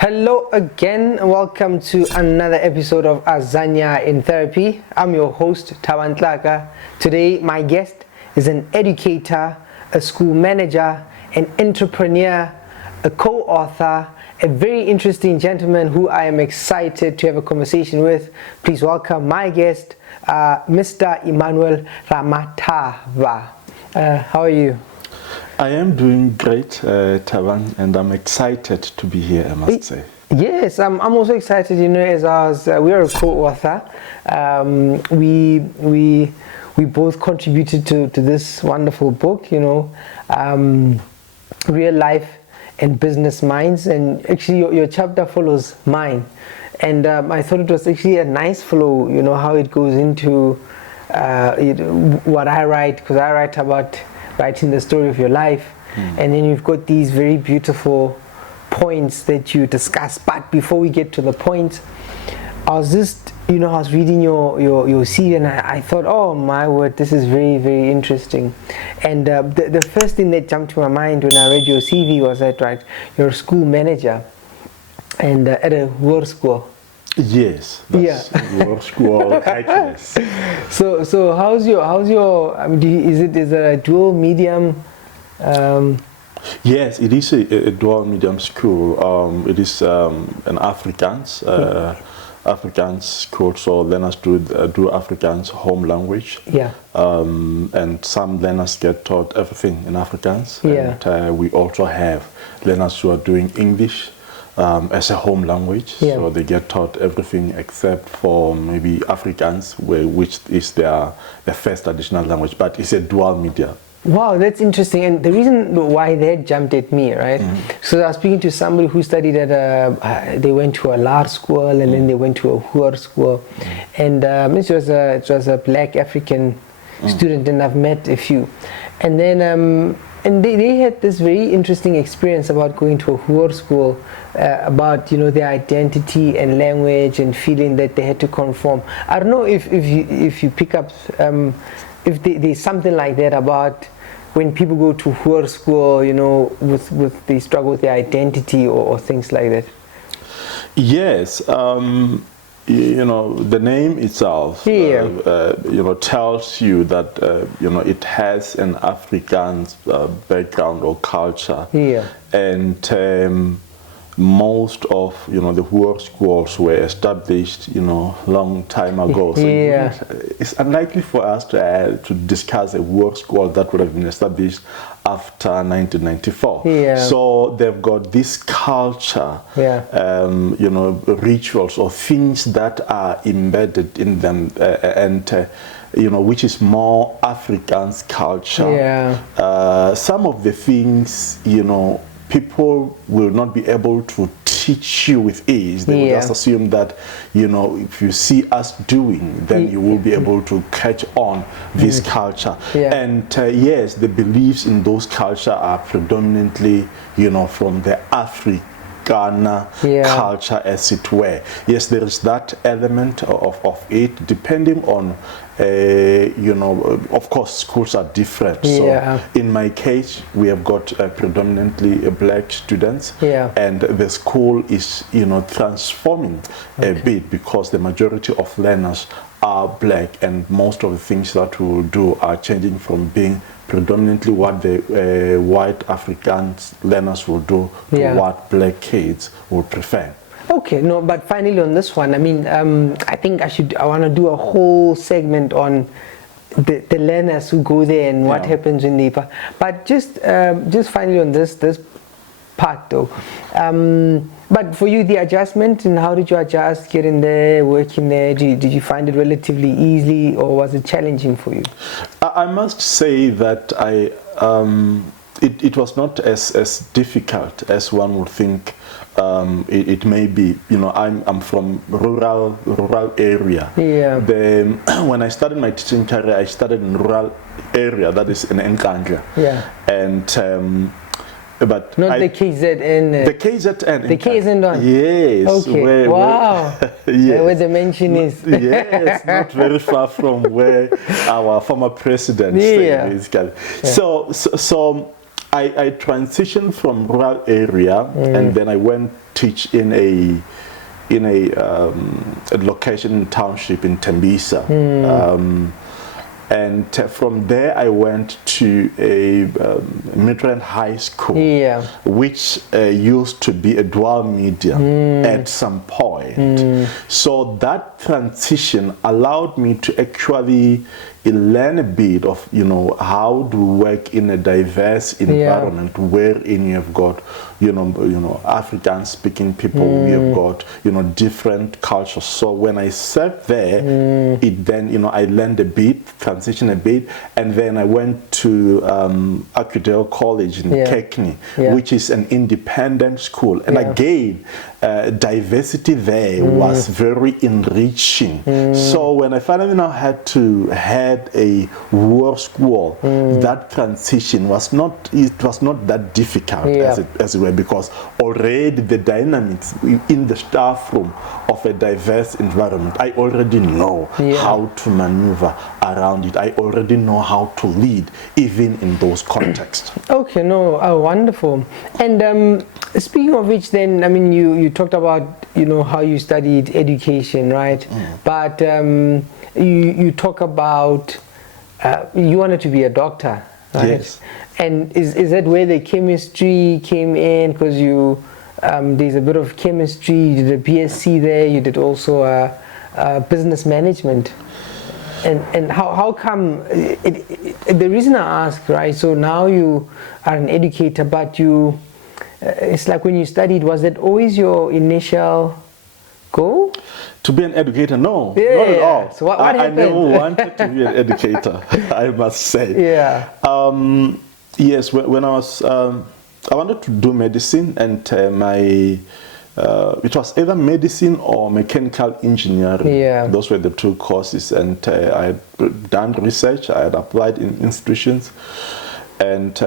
Hello again, welcome to another episode of Azania in Therapy. I'm your host, Tlaka. Today, my guest is an educator, a school manager, an entrepreneur, a co-author, a very interesting gentleman who I am excited to have a conversation with. Please welcome my guest, Mr. Emmanuel Ramathavha. How are you? I am doing great, Thabag, and I'm excited to be here, I must say. Yes, I'm also excited, as we are a co-author. We both contributed to this wonderful book, Real Life and Business Minds, and actually your chapter follows mine. And I thought it was actually a nice flow, how it goes into what I write, because I write about writing the story of your life, and then you've got these very beautiful points that you discuss. But before we get to the point, I was just, I was reading your CV, and I thought, oh my word, this is very, very interesting. And the first thing that jumped to my mind when I read your CV was that, right, you're a school manager and at a Hor School. Yes, that's Hor School actually. So how's your is it a dual medium? Yes, it is a dual medium school. It is an Afrikaans Afrikaans school, so learners do Afrikaans home language. Yeah. And some learners get taught everything in Afrikaans. Yeah. And we also have learners who are doing English as a home language, so they get taught everything except for maybe Afrikaans, which is their first additional language, but it's a dual media. Wow, that's interesting. And the reason why that jumped at me, right? So I was speaking to somebody who studied at they went to a large school, and then they went to a Hor School, and it was a black African student, and I've met a few, and then and they had this very interesting experience about going to a Hor School, about their identity and language and feeling that they had to conform. I don't know if you pick up if there's something like that about when people go to Hor School, with they struggle with their identity or things like that. Yes. The name itself, tells you that it has an Afrikaans background or culture. Yeah. And most of the Hor schools were established long time ago. So it's unlikely for us to discuss a Hor school that would have been established after 1994. So they've got this culture, rituals or things that are embedded in them, and which is more Afrikaans culture. Some of the things people will not be able to teach you with ease. They will just assume that if you see us doing, then you will be able to catch on this culture. And yes, the beliefs in those culture are predominantly from the Africana culture, as it were. Yes, there is that element of it, depending on of course schools are different. So in my case, we have got predominantly black students, and the school is transforming a bit, because the majority of learners are black, and most of the things that we will do are changing from being predominantly what the white African learners will do to what black kids would prefer. Okay, no, but finally on this one, I mean, I think I want to do a whole segment on the learners who go there and what happens when they. But just finally on this part though, but for you, the adjustment, and how did you adjust getting there, working there? Did you find it relatively easy, or was it challenging for you? I must say that it was not as difficult as one would think. It may be. I'm from rural area. When I started my teaching career, I started in rural area, that is in Nkandla. And but not the KZN. The KZN. The KZN. Yes. Okay. Wow. Where the mention is. Yes, not very far from where our former president stayed, basically. So I transitioned from rural area, and then I went teach in a location in township in Tembisa. And from there I went to a Midrand High School, which used to be a dual medium at some point. So that transition allowed me to actually learn a bit of, you know, how to work in a diverse environment wherein you have got, you know, African speaking people, we have got, you know, different cultures. So when I sat there, it then, you know, I learned a bit, transitioned a bit, and then I went to Architectural College in Kekni, which is an independent school. And again, diversity there was very enriching. So when I finally now had to head a Hor School, that transition was not that difficult as it were, because already the dynamics in the staff room of a diverse environment, I already know how to maneuver around it. I already know how to lead even in those contexts. Okay, no, wonderful. And speaking of which, then, I mean, you talked about, you know, how you studied education, right? But you talk about you wanted to be a doctor, right? Yes. And is that where the chemistry came in? Because you there's a bit of chemistry. You did a BSc there. You did also business management. And how come the reason I ask, right? So now you are an educator, but you it's like when you studied, was that always your initial goal? To be an educator? No, not at all. So what happened? I never wanted to be an educator, I must say. Yes, when I was, I wanted to do medicine, and it was either medicine or mechanical engineering. Those were the two courses, and I had done research, I had applied in institutions, and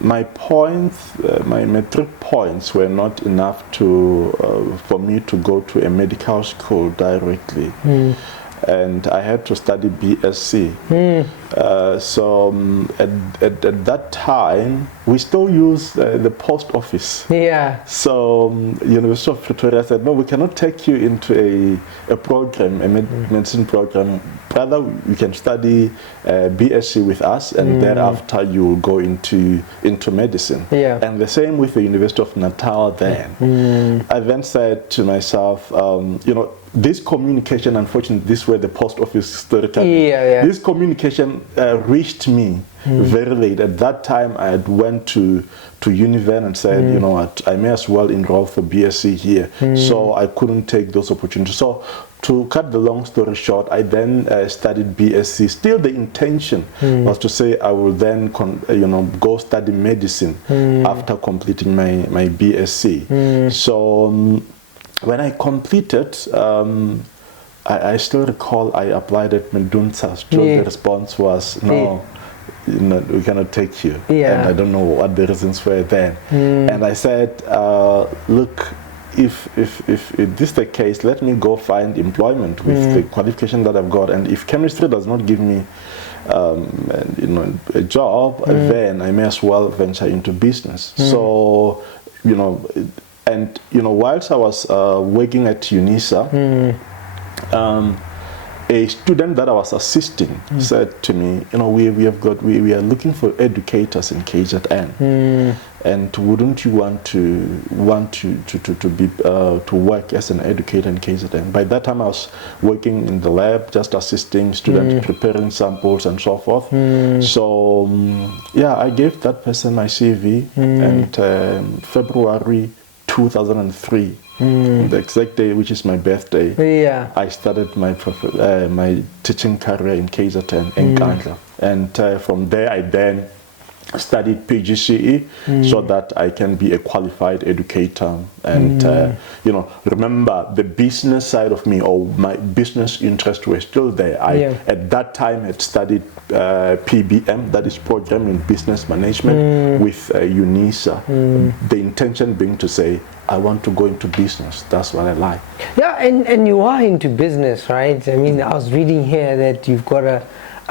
my points, my metric points were not enough for me to go to a medical school directly. And I had to study BSc. So at that time, we still use the post office. So University of Pretoria said, no, we cannot take you into a program, a medicine program. Rather, you can study BSc with us, and thereafter you will go into medicine. And the same with the University of Natal then. I then said to myself, you know, this communication, unfortunately, this is where the post office story came. This communication reached me very late. At that time, I had went to Univen and said, you know what, I may as well enroll for BSc here. So I couldn't take those opportunities. So to cut the long story short, I then studied BSc. Still, the intention was to say I will then, go study medicine after completing my BSc. So when I completed, I still recall I applied at Medunsa. Still, the response was no. We cannot take you. And I don't know what the reasons were then. And I said, look, if this is the case, let me go find employment with the qualification that I've got. And if chemistry does not give me a job, then I may as well venture into business. So, and whilst I was working at UNISA, a student that I was assisting said to me, we are looking for educators in KZN, and wouldn't you want to work as an educator in KZN? By that time, I was working in the lab, just assisting students, preparing samples and so forth. So I gave that person my CV, and February 2003. The exact day, which is my birthday, I started my teaching career in KZN in Kandla. And from there, I then studied PGCE so that I can be a qualified educator. And, remember, the business side of me, or my business interests were still there. I, at that time, had studied PBM, that is Program in Business Management, with UNISA. The intention being to say, I want to go into business. That's what I like. Yeah, and you are into business, right? I mean, I was reading here that you've got a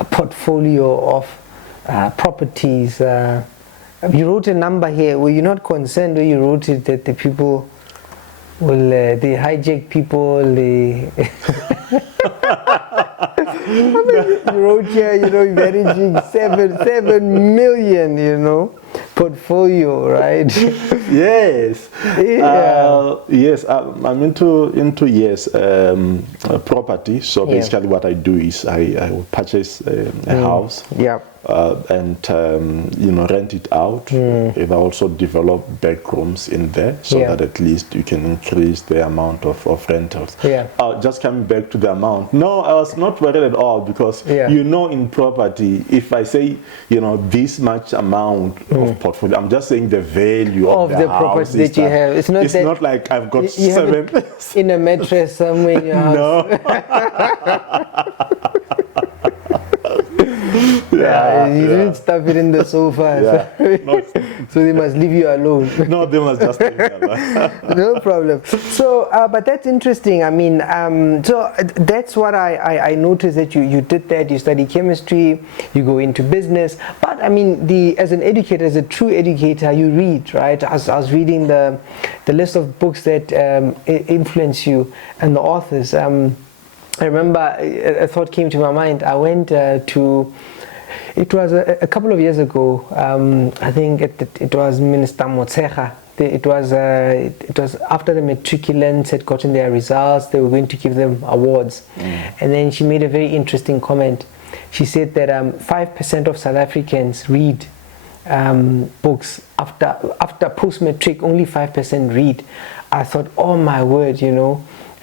portfolio of properties. You wrote a number here. Were you not concerned when you wrote it that the people will they hijack people? They you wrote here, managing 7 million, portfolio, right? Yes. Yeah. Yes, I'm into yes, property. So basically what I do is I will purchase a house. Yeah. And rent it out. And I also develop back rooms in there so that at least you can increase the amount of rentals. Yeah. Just coming back to the amount. No, I was not worried at all because in property, if I say this much amount of portfolio, I'm just saying the value of the property that you have. It's not like I've got you 7 have it in a mattress somewhere in your house. No. You didn't stuff it in the sofa, so they must leave you alone. No, they must just leave me alone. No problem. So, but that's interesting. I mean, so that's what I noticed that you did that. You study chemistry, you go into business. But I mean, as an educator, as a true educator, you read, right? I was reading the list of books that influence you and the authors. I remember a thought came to my mind. I went it was a couple of years ago. I think it was Minister Motshekga. It was after the matriculants had gotten their results, they were going to give them awards. And then she made a very interesting comment. She said that 5% of South Africans read books after post-matric. Only 5% read. I thought, oh my word,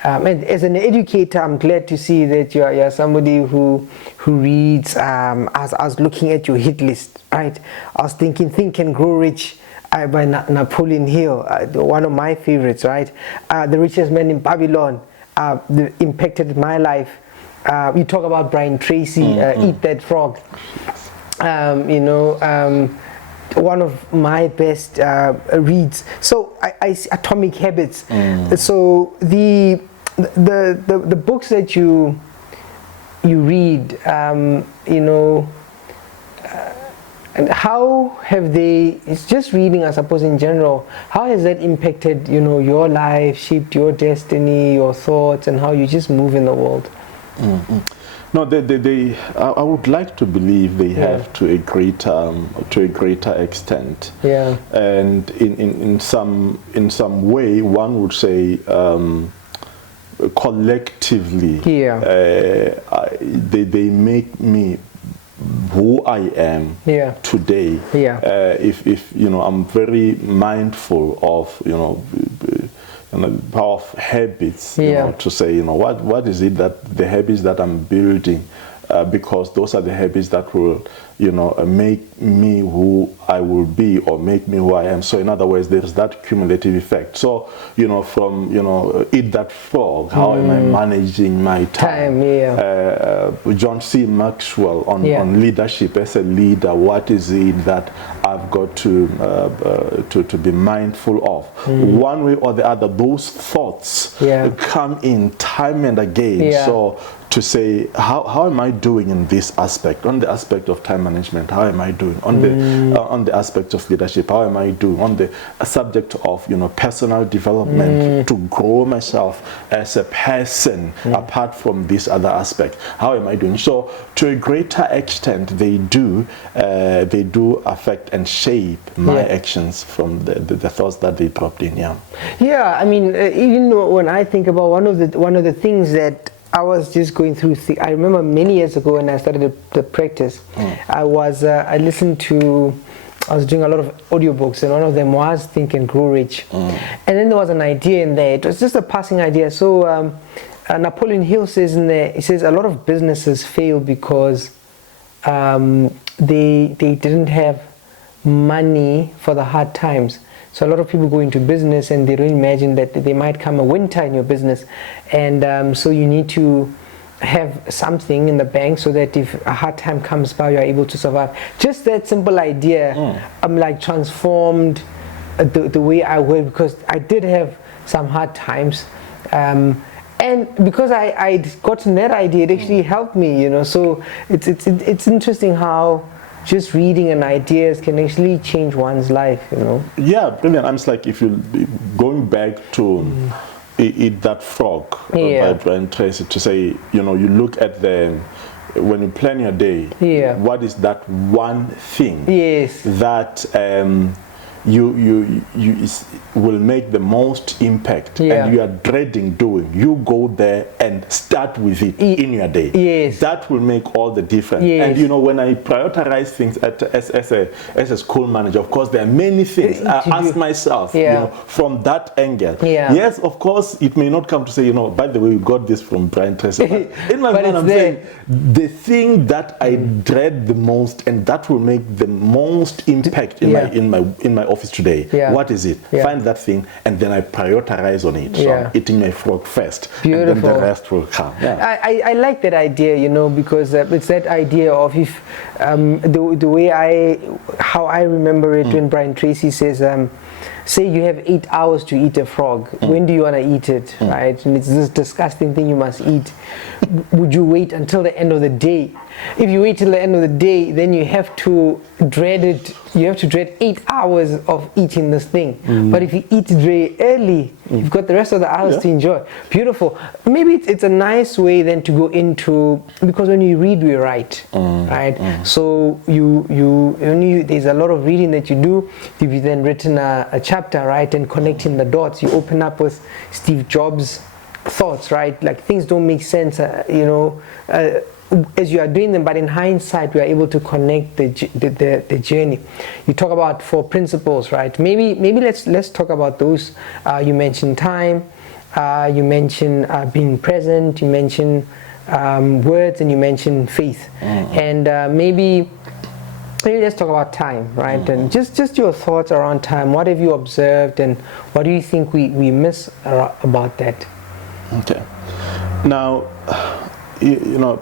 and as an educator, I'm glad to see that you're somebody who reads. As I was looking at your hit list, right? I was thinking Think and Grow Rich by Napoleon Hill, one of my favorites, right? The Richest Man in Babylon impacted my life. You talk about Brian Tracy, Eat That Frog. One of my best reads. So I Atomic Habits. So the books that you read, and how have they? It's just reading, I suppose, in general. How has that impacted, your life, shaped your destiny, your thoughts, and how you just move in the world? No, I would like to believe they have to a greater extent. Yeah. And in some way, one would say collectively. Yeah. They make me who I am today. Yeah. If I'm very mindful of power of habits, to say, what is it that the habits that I'm building, because those are the habits that will, make me who I will be or make me who I am. So in other words, there's that cumulative effect. So, from, Eat That Frog, how am I managing my time? John C. Maxwell on leadership as a leader, what is it that I've got to be mindful of? One way or the other, those thoughts come in time and again. So to say, how am I doing in this aspect? On the aspect of time management, how am I doing? On the aspect of leadership, how am I doing? On the subject of personal development, to grow myself as a person apart from this other aspect, how am I doing? So to a greater extent, they do affect and shape my actions from the thoughts that they dropped in. Yeah, I mean, even when I think about one of the things that I was just going through. I remember many years ago when I started the practice, I was doing a lot of audiobooks, and one of them was Think and Grow Rich. And then there was an idea in there. It was just a passing idea. So Napoleon Hill says in there, he says a lot of businesses fail because they didn't have money for the hard times. So a lot of people go into business and they don't imagine that there might come a winter in your business, and so you need to have something in the bank so that if a hard time comes by, you're able to survive. Just that simple idea, I'm like transformed the way I work, because I did have some hard times, and because I'd gotten that idea, it actually helped me. So it's interesting how just reading and ideas can actually change one's life, you know. Yeah, brilliant. I'm just like, if you going back to Eat That Frog by Brian Tracy, to say, you know, you look at when you plan your day, what is that one thing that you will make the most impact, and you are dreading doing? You go there and start with it in your day. That will make all the difference. And you know, when I prioritize things as a school manager, of course there are many things I ask myself, you know, from that angle. Yes, of course it may not come to say, you know, by the way, we got this from Brian Tracy. In my mind, I'm saying the thing that I dread the most, and that will make the most impact in my office today. What is it? Find that thing, and then I prioritize on it. So I'm eating my frog first, and then the rest will come. I like that idea, you know, because it's that idea of, if the way how I remember it, when Brian Tracy says, say you have 8 hours to eat a frog. When do you want to eat it, right? And it's this disgusting thing you must eat. Would you wait until the end of the day? If you wait till the end of the day, then you have to dread it. You have to dread 8 hours of eating this thing. But if you eat it very early, you've got the rest of the hours to enjoy. Beautiful. Maybe it's a nice way then to go into, because when you read, we write, right? So there's a lot of reading that you do. You've then written a chapter, right, and connecting the dots. You open up with Steve Jobs' thoughts, right? Like, things don't make sense, you know, as you are doing them, but in hindsight we are able to connect the journey. You talk about 4 principles, right? Maybe let's talk about those. You mentioned time, you mentioned being present, you mentioned words, and you mentioned faith. And maybe let's talk about time, right? And just your thoughts around time. What have you observed, and what do you think we miss about that? Okay. Now, you know,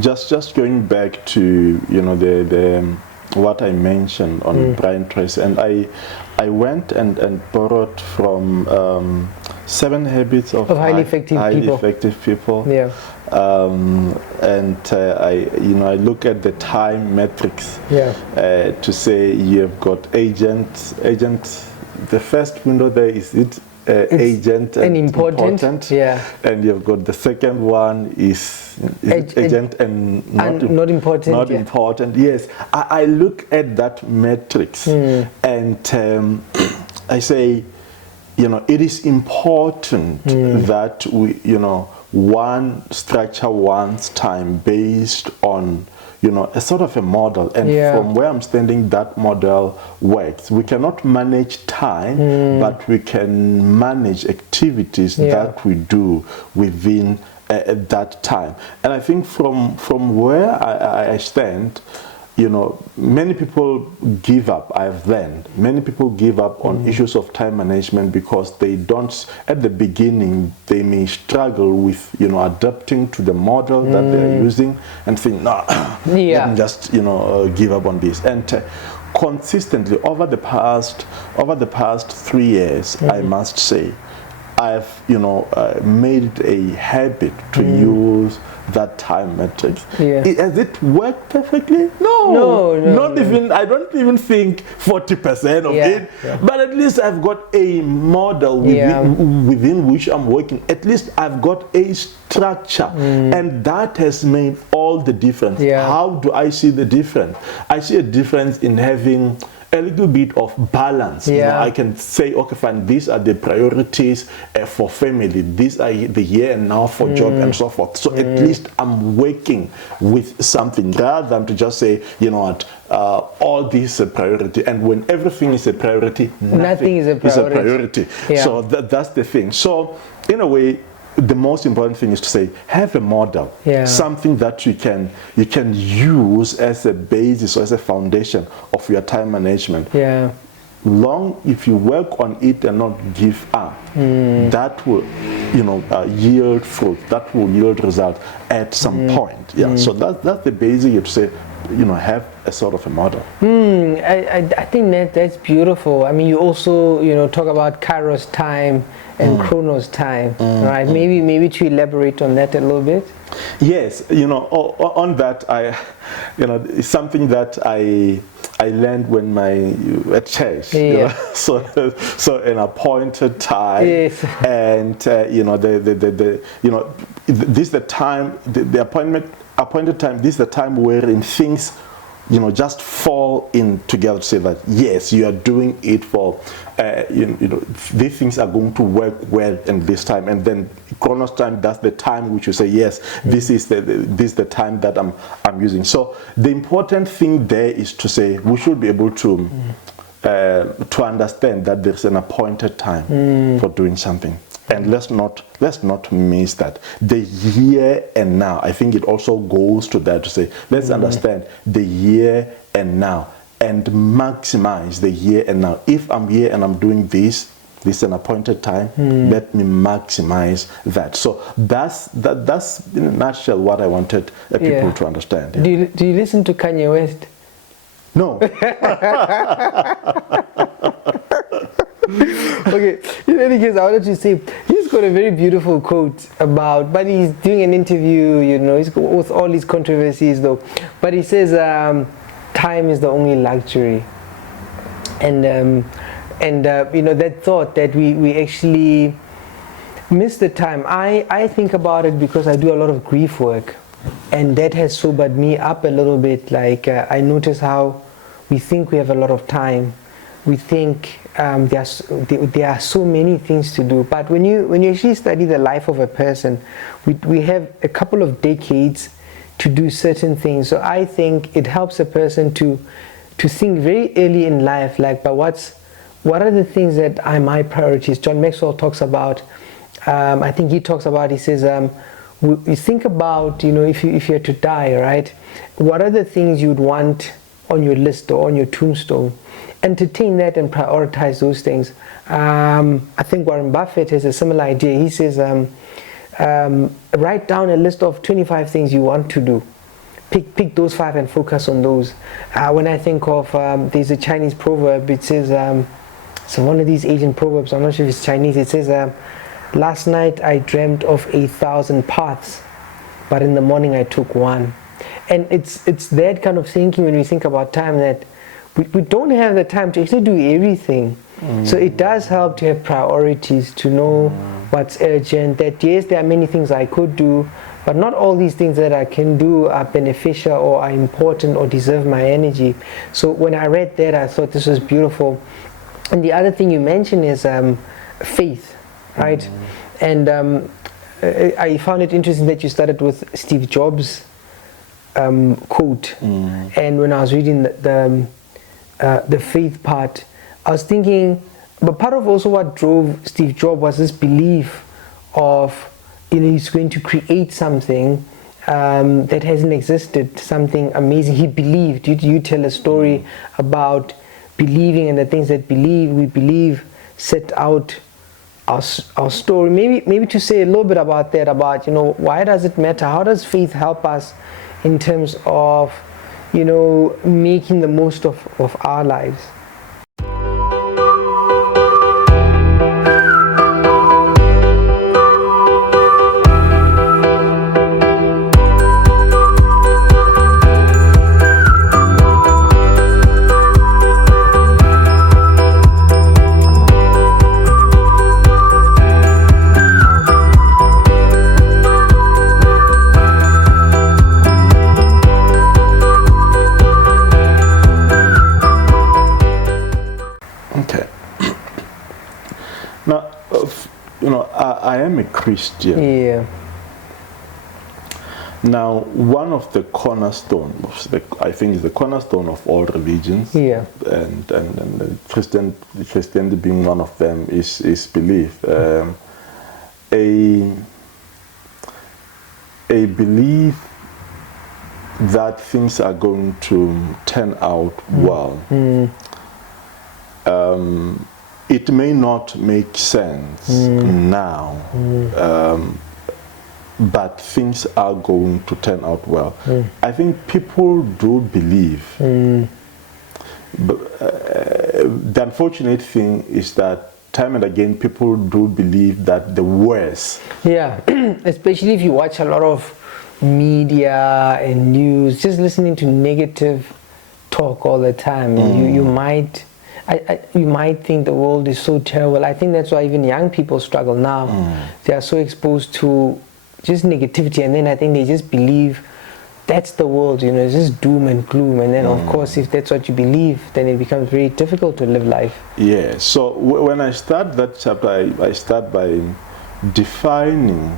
just going back to, you know, the what I mentioned on Brian Tracy, and I went and borrowed from 7 Habits of Highly Effective People. Yeah. And I look at the time metrics. To say you have got agent. The first window there is agent and important, and you've got the second one is agent and not important. Yes, I look at that matrix, and I say, you know, it is important that we, you know, one structure one's time based on, you know, a sort of a model, and from where I'm standing, that model works. We cannot manage time, but we can manage activities that we do within that time. And I think from where I stand, you know, many people give up. I've learned many people give up on issues of time management because they don't, at the beginning, they may struggle with, you know, adapting to the model that they're using, and think, no, let me just, you know, give up on this. And consistently over the past 3 years, I must say, I've, you know, made it a habit to use that time matrix. Has it worked perfectly? No, not even. I don't even think 40% of it. But at least I've got a model within which I'm working. At least I've got a structure, and that has made all the difference. How do I see the difference? I see a difference in having a little bit of balance. You know, I can say, okay, fine, these are the priorities for family, these are the here and now for job, and so forth. So at least I'm working with something, rather than to just say, you know what, all this is a priority, and when everything is a priority, nothing is a priority. So that's the thing. So in a way, the most important thing is to say, have a model, something that you can use as a basis or as a foundation of your time management. If you work on it and not give up, that will, you know, yield fruit. That will yield result at some point. So that's the basic. You have to say, have a sort of a model. I think that's beautiful. I mean, you also talk about Kairos time and Chronos time, right? Maybe to elaborate on that a little bit. Yes, on that, it's something that I learned when at church. Yeah. So an appointed time, yes. And this is the time, the appointed time. This is the time wherein things just fall in together to say that yes, you are doing it for these things are going to work well in this time, and then Chronos time, that's the time which you say yes, this is the time that I'm using. So the important thing there is to say we should be able to understand that there's an appointed time for doing something. And let's not miss that. The here and now. I think it also goes to that to say, let's understand the here and now and maximize the here and now. If I'm here and I'm doing this is an appointed time, let me maximize that. So that's in a nutshell what I wanted people to understand. Yeah. Do you listen to Kanye West? No. Okay, in any case, I wanted to say he's got a very beautiful quote about, but he's doing an interview, he's got, with all these controversies though, but he says time is the only luxury, and that thought that we actually miss the time. I think about it because I do a lot of grief work, and that has sobered me up a little bit. Like I notice how we think we have a lot of time. We think there are so many things to do, but when you actually study the life of a person, we have a couple of decades to do certain things. So I think it helps a person to think very early in life, like, but what are the things that are my priorities? John Maxwell talks about. I think he talks about. He says, you think about, if you had to die, right? What are the things you'd want on your list or on your tombstone? Entertain that and prioritize those things. I think Warren Buffett has a similar idea. He says, write down a list of 25 things you want to do. Pick those 5 and focus on those. When I think of, there's a Chinese proverb, it says, so one of these Asian proverbs, I'm not sure if it's Chinese, it says, last night I dreamt of 1,000 paths, but in the morning I took one. And it's that kind of thinking when we think about time, that we don't have the time to actually do everything. So it does help to have priorities, to know what's urgent, that yes, there are many things I could do, but not all these things that I can do are beneficial or are important or deserve my energy. So when I read that, I thought this was beautiful. And the other thing you mentioned is faith, right? And I found it interesting that you started with Steve Jobs' quote. And when I was reading the faith part, I was thinking, but part of also what drove Steve Jobs was this belief of, he's going to create something that hasn't existed, something amazing. He believed. You tell a story about believing, and the things that we believe set out our story. Maybe to say a little bit about that, about why does it matter? How does faith help us in terms of making the most of our lives? I am a Christian. Yeah. Now, one of the cornerstones, I think is the cornerstone of all religions, yeah, and Christianity being one of them, is belief. A belief that things are going to turn out well. It may not make sense now, but things are going to turn out well. I think people do believe. But, the unfortunate thing is that time and again people do believe that the worst. Yeah, especially if you watch a lot of media and news, just listening to negative talk all the time, you might think the world is so terrible. I think that's why even young people struggle now. They are so exposed to just negativity, and then I think they just believe that's the world, you know, it's just doom and gloom. And then of course, if that's what you believe, then it becomes very difficult to live life. Yeah, so when I start that chapter, I start by defining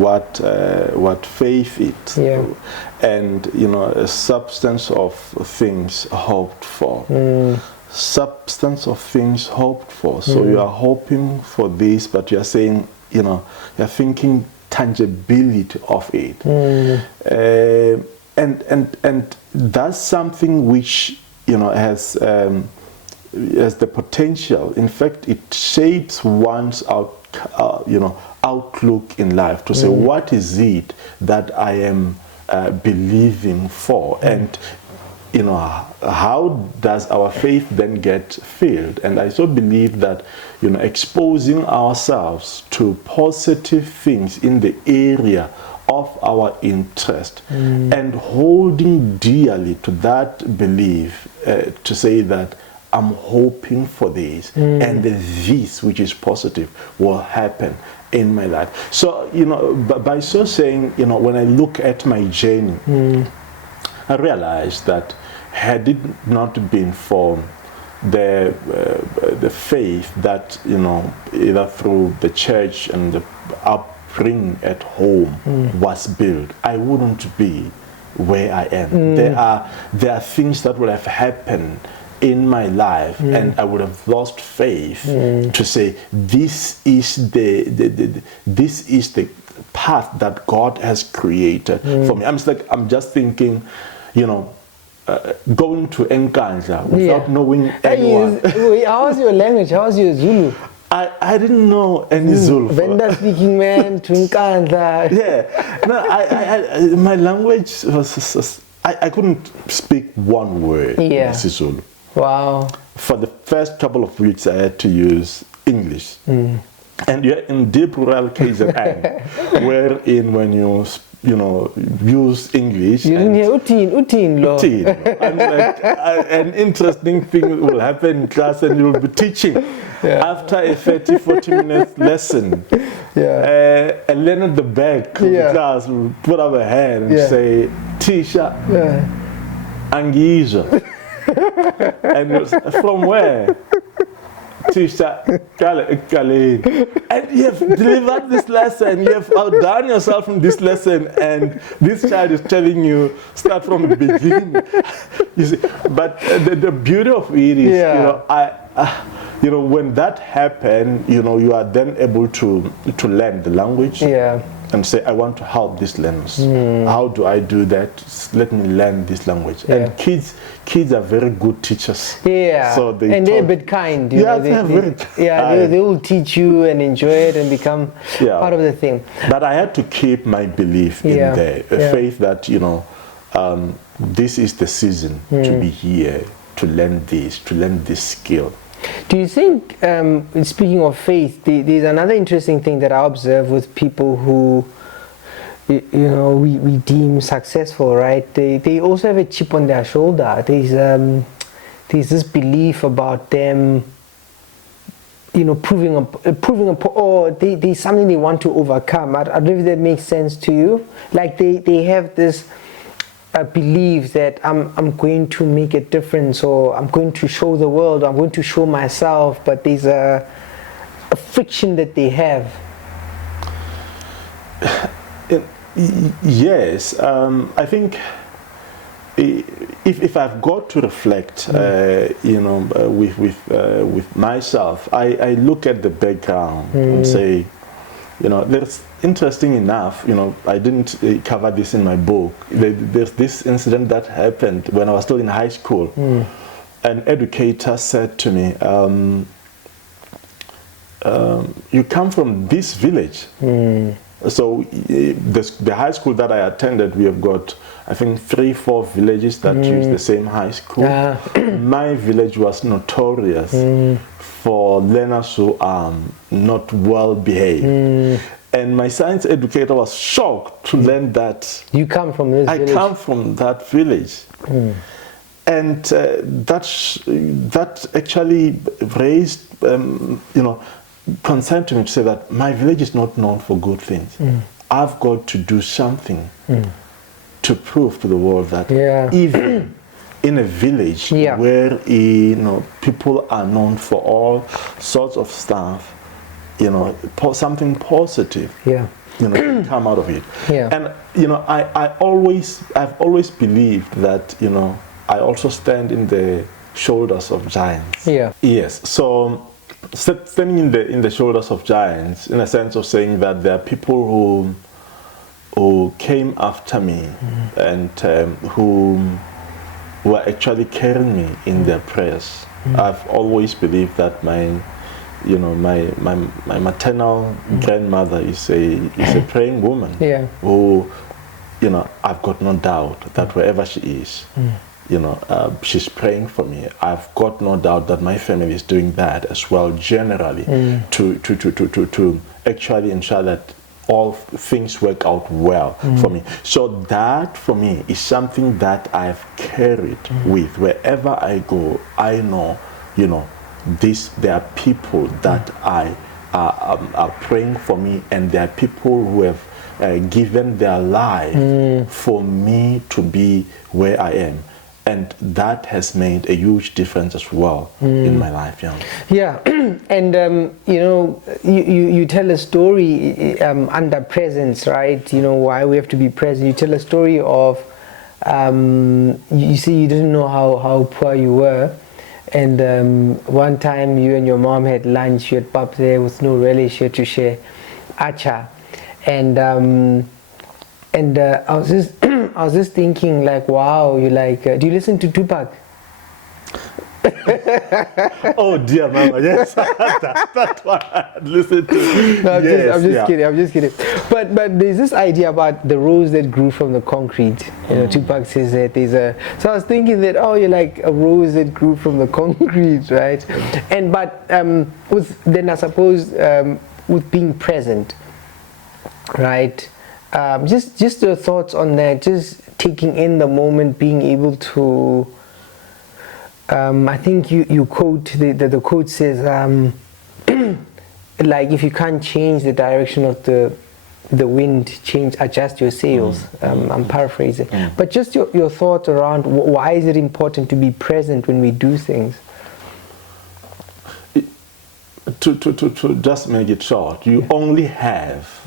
what faith is. Yeah. And, you know, a substance of things hoped for. Substance of things hoped for. So you are hoping for this, but you are saying, you know, you're thinking tangibility of it. And that's something which, you know, has the potential. In fact, it shapes one's outlook in life to say, what is it that I am believing for? And, you know, how does our faith then get filled? And I so believe that, you know, exposing ourselves to positive things in the area of our interest and holding dearly to that belief to say that I'm hoping for this and this which is positive will happen in my life. So, you know, by so saying, you know, when I look at my journey, I realized that had it not been for the faith that, you know, either through the church and the upbringing at home was built, I wouldn't be where I am. There are things that would have happened in my life and I would have lost faith to say this is the path that God has created for me. I'm just thinking, you know, going to Nkandla without knowing anyone. How was your language? How was your Zulu? I didn't know any Zulu. Venda speaking man to Nkandla. Yeah, no, I my language was I couldn't speak one word in Zulu. Wow. For the first couple of weeks, I had to use English, and you're in deep rural KZN, wherein when you know, use English. You didn't hear utin lo. And like, an interesting thing will happen in class and you'll be teaching. After a 30-40 minute lesson, and then at the back of the class will put up a hand and say, Tisha, Angiza. And it was, from where? Tisha, Kale. And you have delivered this lesson, you have outdone yourself from this lesson, and this child is telling you, start from the beginning. You see, but the beauty of it is, you know, when that happened, you know, you are then able to learn the language. And say, I want to help these learners. How do I do that? Let me learn this language. And kids are very good teachers. So they're a bit kind. You know, they will teach you and enjoy it and become part of the thing. But I had to keep my belief in there, a faith that, you know, this is the season to be here, to learn this skill. Do you think, speaking of faith, there's another interesting thing that I observe with people who, you know, we deem successful, right? They also have a chip on their shoulder. There's this belief about them, you know, or there's something they want to overcome. I don't know if that makes sense to you. Like they have this believe that I'm going to make a difference, or I'm going to show the world, or I'm going to show myself, but there's a friction that they have. Yes, I think if I've got to reflect, you know, with myself, I look at the background and say, you know, there's interesting enough, you know, I didn't cover this in my book. There's this incident that happened when I was still in high school. An educator said to me, you come from this village. So the high school that I attended, we have got, I think, 3-4 villages that use the same high school. My village was notorious for learners who are not well behaved. And my science educator was shocked to learn that you come from this village. I come from that village. And that actually raised, concern to me to say that my village is not known for good things. I've got to do something to prove to the world that even in a village where people are known for all sorts of stuff, something positive can come out of it. And I've always believed that I also stand in the shoulders of giants. Yes. So standing in the shoulders of giants, in a sense of saying that there are people who came after me and who were actually carrying me in their prayers. I've always believed that my maternal grandmother is a praying woman who, I've got no doubt that wherever she is, she's praying for me. I've got no doubt that my family is doing that as well, generally, to actually ensure that all things work out well for me. So that, for me, is something that I've carried with. Wherever I go, I know, there are people that are praying for me, and there are people who have given their life for me to be where I am. And that has made a huge difference as well in my life. And you tell a story under presence, right? Why we have to be present. You tell a story of you see, you didn't know how poor you were, and one time you and your mom had lunch. You had pap there with no relish. You had to share acha, and I was just thinking, like, wow, you like, do you listen to Tupac? Oh dear mama, yes. That's what I listened to. No, I'm just kidding. But there's this idea about the rose that grew from the concrete. Tupac says that so I was thinking that, you're like a rose that grew from the concrete, right? But I suppose with being present, right? Just your thoughts on that, just taking in the moment, being able to, I think you quote, the quote says, like, if you can't change the direction of the wind, adjust your sails. I'm paraphrasing. But just your thoughts around why is it important to be present when we do things? To just make it short, you only have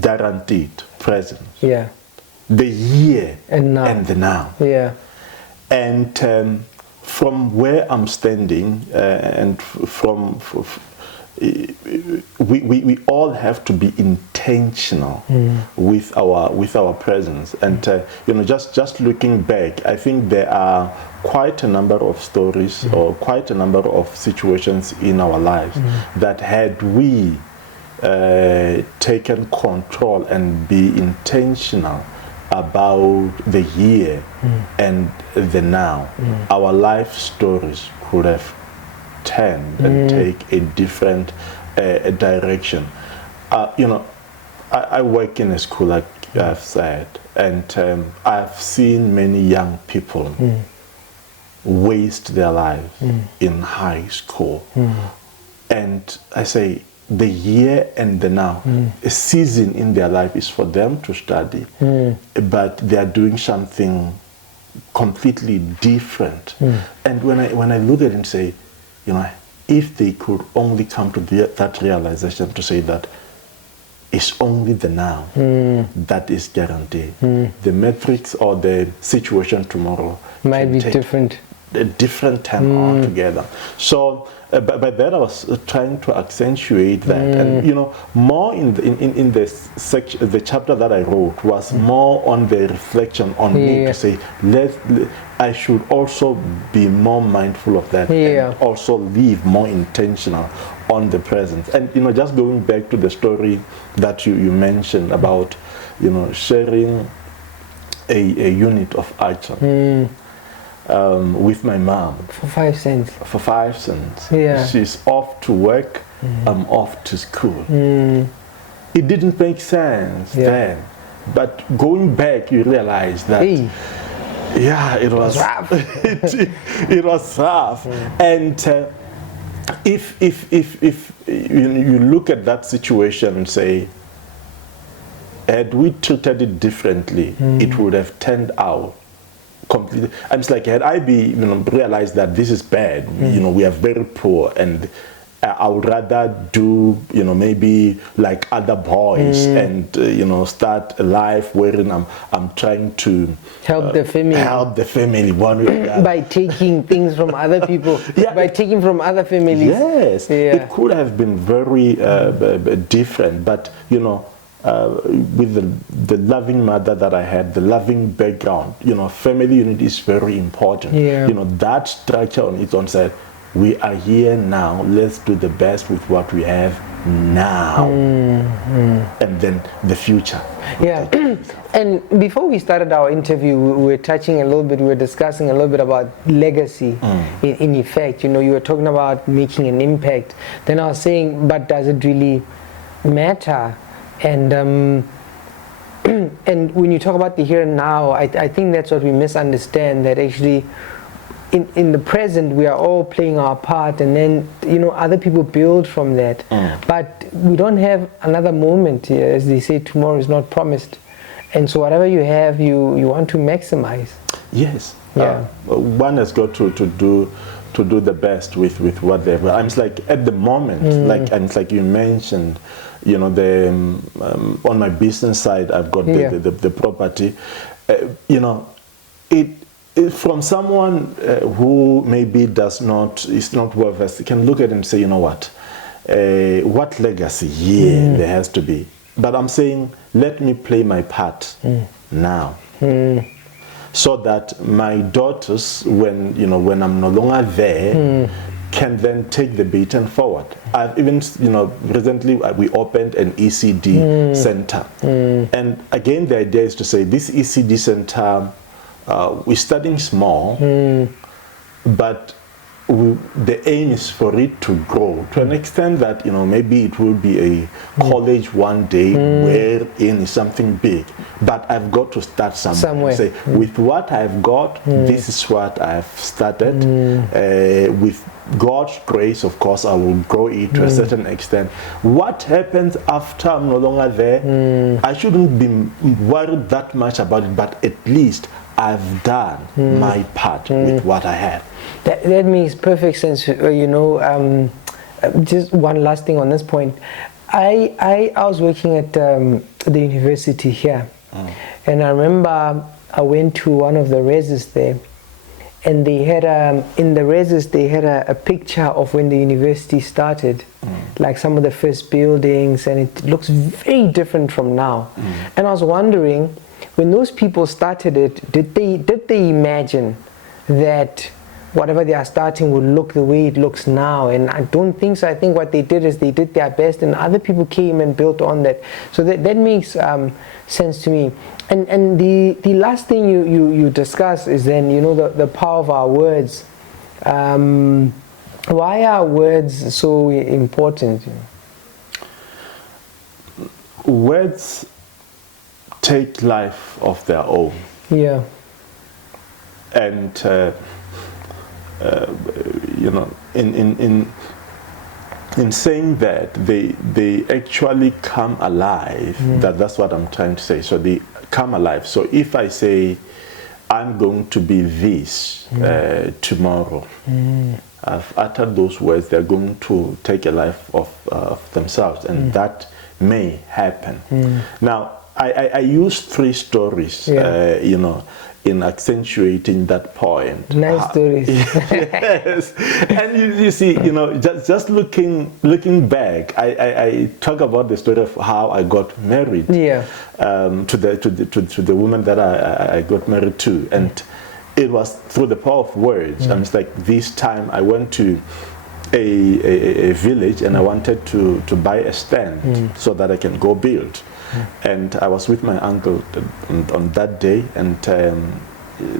guaranteed presence. The here and the now. And from where I'm standing, and we all have to be intentional with our presence. And just looking back, I think there are quite a number of stories or quite a number of situations in our lives that, had we taken control and be intentional about the here and the now, our life stories could have turned and take a different direction. I work in a school, like I've said, and I've seen many young people waste their lives in high school. And I say, the here and the now, a season in their life is for them to study, but they are doing something completely different. And when I look at it and say, if they could only come to that realization to say that it's only the now that is guaranteed. The metrics or the situation tomorrow might be different. a different term altogether. So by that I was trying to accentuate that, and you know, more in the section, the chapter that I wrote was more on the reflection on me to say, I should also be more mindful of that, and also live more intentional on the present. And you know, just going back to the story that you mentioned about, you know, sharing a unit of action with my mom for 5 cents. For 5 cents. Yeah. She's off to work, I'm off to school. It didn't make sense then, but going back, you realize that yeah, it was rough. it was rough. And if you look at that situation and say, had we treated it differently, it would have turned out completely. And it's like, had I realized that this is bad, you know, we are very poor, and I would rather do, you know, maybe like other boys and you know, start a life wherein I'm trying to help the family one way or the other. By taking things from other people, by taking from other families. Yes, it could have been very different, but you know, with the loving mother that I had, the loving background, you know, family unity is very important. You know, that structure on its own said, we are here now, let's do the best with what we have now, and then the future. And before we started our interview, we were touching a little bit, we were discussing a little bit about legacy in effect. You know, you were talking about making an impact. Then I was saying, but does it really matter? And and when you talk about the here and now, I think that's what we misunderstand, that actually in the present we are all playing our part, and then, you know, other people build from that. But we don't have another moment here. As they say, tomorrow is not promised, and so whatever you have, you want to maximize. Yes. One has got to do the best with what they have. I'm like, at the moment, like, and it's like you mentioned, you know, the on my business side, I've got the property. You know, it from someone who maybe is not well versed, can look at it and say, you know what legacy there has to be. But I'm saying, let me play my part now, so that my daughters, when I'm no longer there, can then take the baton forward. I've even, you know, recently we opened an ECD center, and again the idea is to say, this ECD center, we're starting small, but the aim is for it to grow to an extent that, you know, maybe it will be a college one day wherein is something big. But I've got to start somewhere. Say, with what I've got, this is what I've started. With God's grace, of course, I will grow it to a certain extent. What happens after I'm no longer there, I shouldn't be worried that much about it, but at least I've done my part with what I have. That makes perfect sense. You know, just one last thing on this point. I was working at the university here, and I remember I went to one of the reses there, and they had in the reses they had a picture of when the university started, like some of the first buildings, and it looks very different from now. And I was wondering, when those people started it, did they imagine that whatever they are starting will look the way it looks now? And I don't think so. I think what they did is they did their best, and other people came and built on that. So that makes sense to me. And the last thing you discuss is then, you know, the power of our words. Why are words so important? Words take life of their own. Yeah. And you know, in saying that, they actually come alive. That's what I'm trying to say. So they come alive. So if I say, I'm going to be this tomorrow, I've uttered those words, they're going to take a life of themselves, and that may happen. Now, I used 3 stories, you know, in accentuating that point. Nice stories. Yes. And you see, you know, just looking back, I talk about the story of how I got married. Yeah. To the woman that I got married to, and it was through the power of words. And it's like this time I went to a village and I wanted to buy a stand so that I can go build. And I was with my uncle on that day, and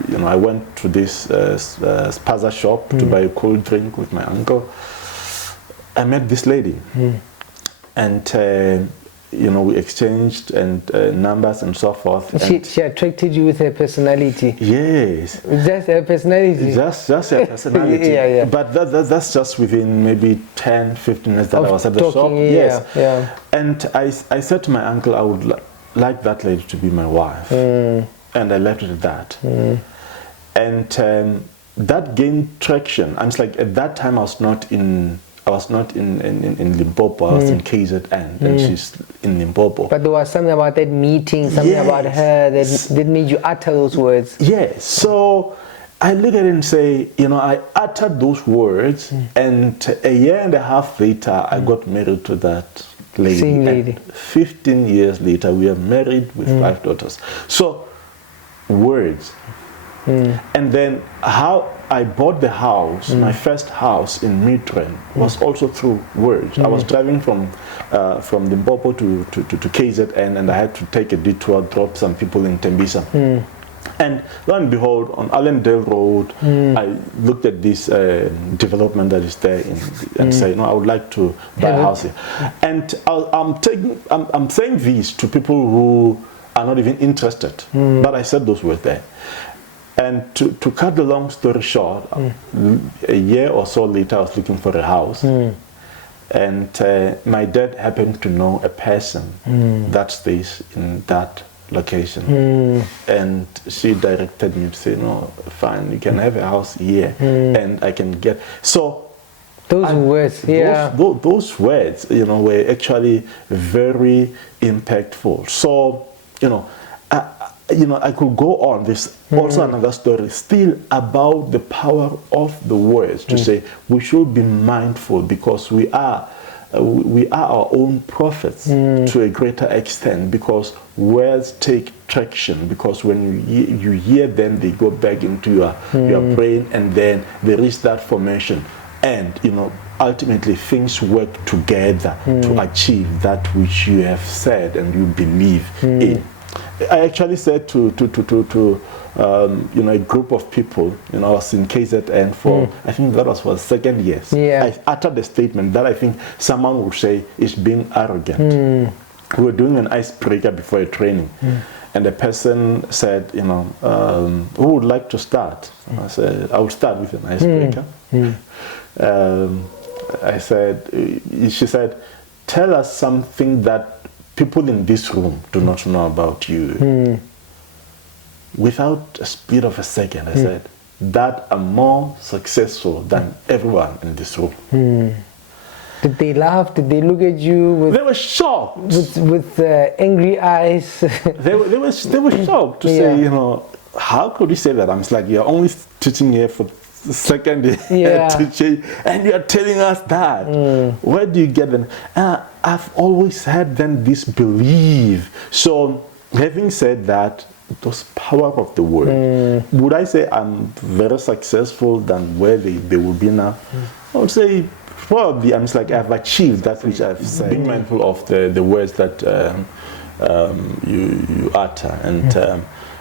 you know, I went to this spaza shop to buy a cold drink with my uncle. I met this lady, and you know, we exchanged and numbers and so forth. She attracted you with her personality. Yes. Just her personality. Just her personality. Yeah. But that's just within maybe 10, 15 minutes that I was at the shop. Yeah. And I said to my uncle, I would like that lady to be my wife. And I left it at that. And that gained traction. I'm just like, at that time I was not in Limpopo, I was in KZN, and she's in Limpopo. But there was something about that meeting, something about her that made you utter those words. Yes. So I look at it and say, you know, I uttered those words, and a year and a half later, I got married to that lady. Same lady. And 15 years later, we are married with 5 daughters. So, words. And then how I bought the house, my first house in Midrand, was also through words. I was driving from Limpopo to KZN, and I had to take a detour, drop some people in Tembisa. And lo and behold, on Allendale Road, I looked at this development that is there and say, no, I would like to buy a house here. And I'm saying this to people who are not even interested, but I said those words there. And to cut the long story short, a year or so later, I was looking for a house. And my dad happened to know a person that stays in that location. And she directed me to say, no, fine, you can have a house here and I can get. So those words, those words, you know, were actually very impactful. So, you know, I could go on. There's also another story still about the power of the words to say we should be mindful, because we are our own prophets to a greater extent, because words take traction, because when you hear them, they go back into your brain, and then there is that formation, and you know, ultimately things work together to achieve that which you have said and you believe in. I actually said to you know, a group of people, you know, I was in KZN for, I think that was for the second year. I uttered a statement that I think someone would say is being arrogant. We were doing an icebreaker before a training, and the person said, you know, who would like to start? I said, I would start with an icebreaker. I said, she said, tell us something that people in this room do not know about you. Without a split of a second, I said, that I'm more successful than everyone in this room. Did they laugh? Did they look at you with? They were shocked. With angry eyes. they were shocked to say, you know, how could you say that? I'm just like, you're only teaching here for the second year teaching, and you're telling us that. Where do you get them? I've always had then this belief. So, having said that, those power of the word, would I say I'm very successful than where they will be now? I would say probably I'm just like, I've achieved that which I've said. Being mindful of the words that you utter, and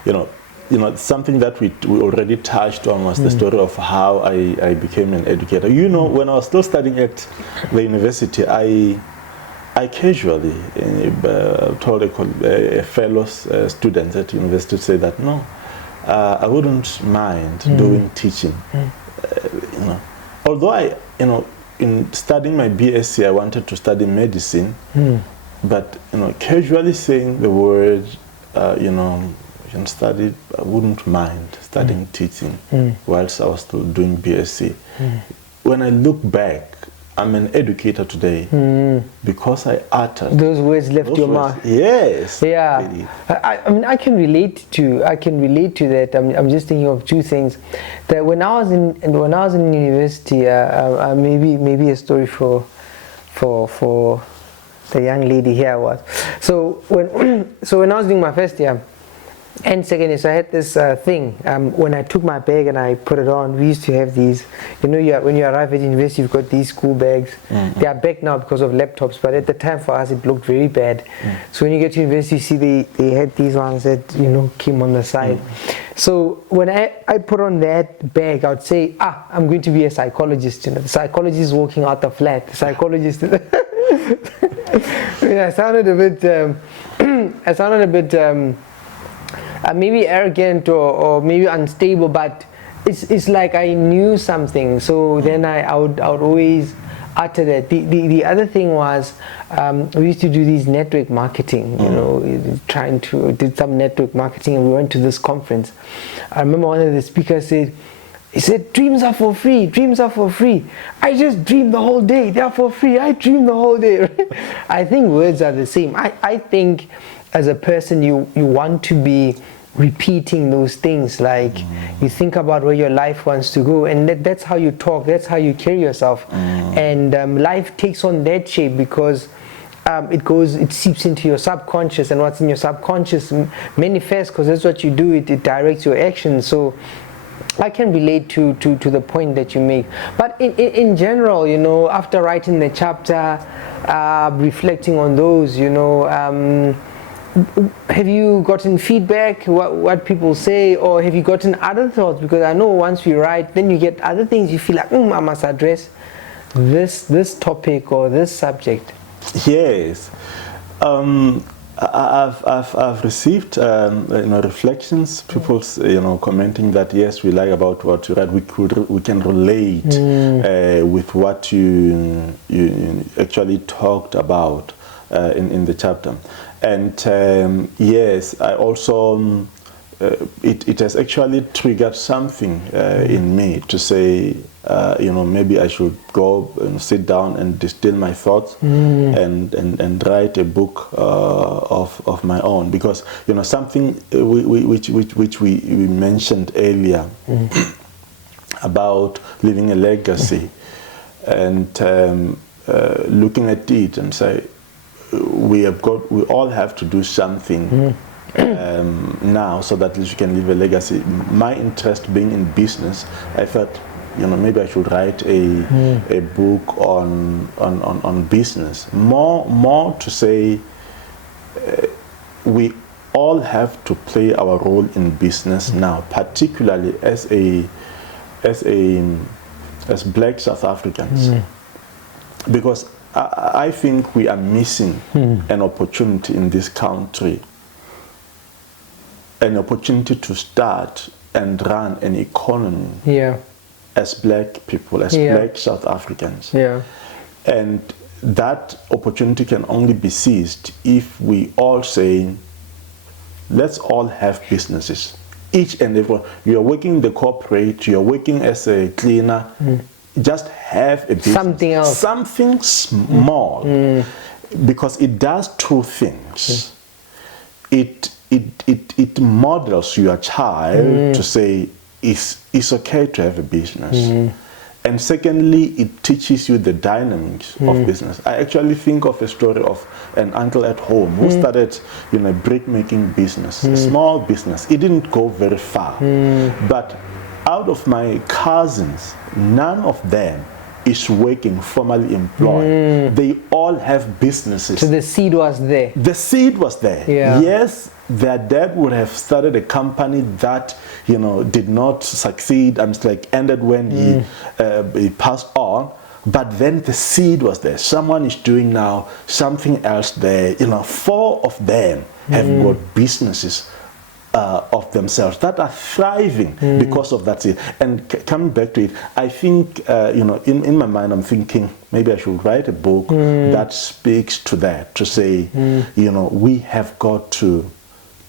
you know, something that we already touched on was the story of how I became an educator. You know, when I was still studying at the university, I casually told a fellow student at university to say that, no, I wouldn't mind doing teaching. You know, although in studying my BSc, I wanted to study medicine, but you know, casually saying the word, you know, you can study, I wouldn't mind studying teaching whilst I was still doing BSc. When I look back, I'm an educator today because I uttered those words left your mouth. Yes. Yeah. I mean, I can relate to that. I'm just thinking of two things. That when I was in university, maybe a story for the young lady here was. So when I was doing my first year and second year, so I had this thing. When I took my bag and I put it on, we used to have these. You know, when you arrive at university, you've got these school bags. They are back now because of laptops, but at the time for us, it looked very bad. So when you get to university, you see they had these ones that came on the side. So when I put on that bag, I would say, I'm going to be a psychologist. The psychologist is walking out the flat. The psychologist. I sounded a bit. Maybe arrogant or maybe unstable, but it's like I knew something, so then I would always utter that. The other thing was we used to do these network marketing, did some network marketing, and we went to this conference. I remember one of the speakers said, dreams are for free, dreams are for free. I just dream the whole day, they are for free, I dream the whole day. I think words are the same. I think as a person you want to be repeating those things, like you think about where your life wants to go, and that's how you talk, that's how you carry yourself. And life takes on that shape because it seeps into your subconscious, and what's in your subconscious manifests because that's what you do. It directs your actions. So I can relate to the point that you make. But in general, after writing the chapter, reflecting on those, have you gotten feedback, what people say, or have you gotten other thoughts? Because I know once we write, then you get other things you feel like, I must address this topic or this subject. Yes. I've received reflections, people commenting that yes, we like about what you read, we can relate with what you actually talked about in the chapter. And yes, I also it has actually triggered something in me to say, maybe I should go and sit down and distill my thoughts and write a book of my own, because something which we mentioned earlier about leaving a legacy and looking at it and say, we all have to do something now so that you can leave a legacy. My interest being in business, I thought, maybe I should write a book on business. More to say, we all have to play our role in business now, particularly as Black South Africans, because I think we are missing an opportunity in this country, an opportunity to start and run an economy as Black people, as Black South Africans. And that opportunity can only be seized if we all say, let's all have businesses. Each and every one. You're working in the corporate, you're working as a cleaner, just have a business. Something else. Something small. Because it does two things. It models your child to say it's okay to have a business. And secondly, it teaches you the dynamics of business. I actually think of a story of an uncle at home who started a brick making business, a small business. It didn't go very far. But out of my cousins, none of them is working, formally employed. They all have businesses. So the seed was there. The seed was there. Yes, their dad would have started a company that did not succeed and ended when he passed on. But then the seed was there. Someone is doing now something else there. 4 of them have got businesses of themselves that are thriving because of that seed. And coming back to it, I think in my mind I'm thinking maybe I should write a book that speaks to that, to say we have got to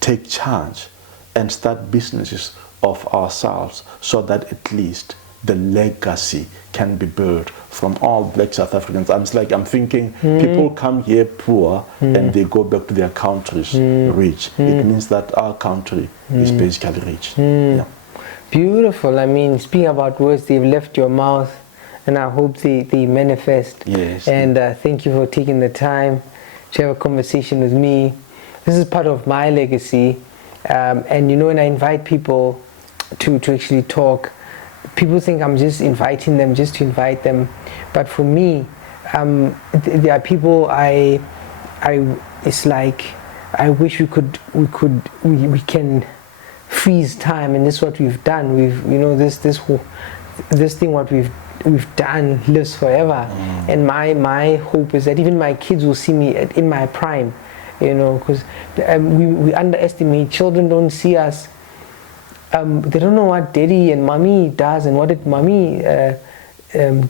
take charge and start businesses of ourselves, so that at least the legacy can be built from all Black South Africans. I'm thinking people come here poor and they go back to their countries rich. It means that our country is basically rich. Yeah. Beautiful. I mean, speaking about words, they've left your mouth, and I hope they manifest. Yes. And thank you for taking the time to have a conversation with me. This is part of my legacy. And you know, when I invite people to actually talk, people think I'm just inviting them just to invite them. But for me, there are people it's like I wish we can freeze time, and this is what we've done. This thing what we've done lives forever. And my hope is that even my kids will see me in my prime, you know, because we underestimate. Children don't see us. They don't know what daddy and mommy does, and what did mommy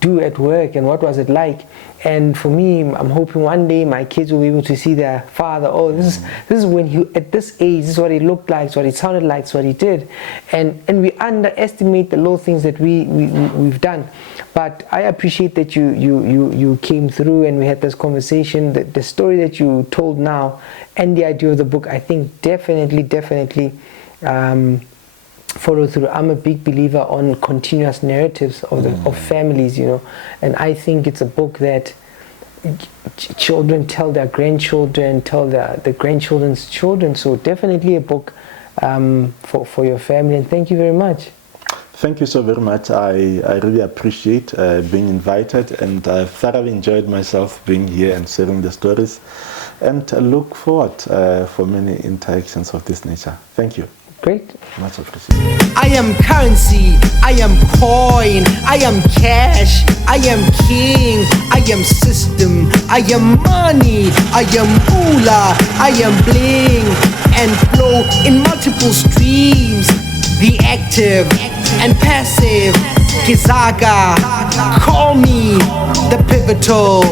do at work, and what was it like. And for me, I'm hoping one day my kids will be able to see their father. Oh, this is when he, at this age, this is what he looked like, this is what he sounded like, this is what he did. And we underestimate the little things that we've done. But I appreciate that you came through and we had this conversation. The story that you told now and the idea of the book, I think definitely follow through. I'm a big believer on continuous narratives of families, you know, and I think it's a book that children tell their grandchildren, tell the grandchildren's children. So definitely a book for your family, and thank you very much. Thank you so very much. I really appreciate being invited, and I've thoroughly enjoyed myself being here and sharing the stories, and I look forward for many interactions of this nature. Thank you. Great. Much appreciated. I am currency, I am coin, I am cash, I am king, I am system, I am money, I am moolah, I am bling, and flow in multiple streams. The active and passive, Kizaga, call me the pivotal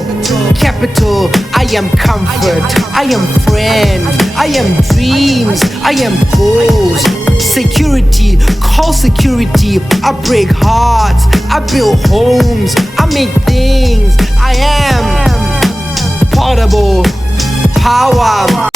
capital. I am comfort, I am friend, I am dreams, I am goals. Security, call security. I break hearts, I build homes, I make things. I am portable power.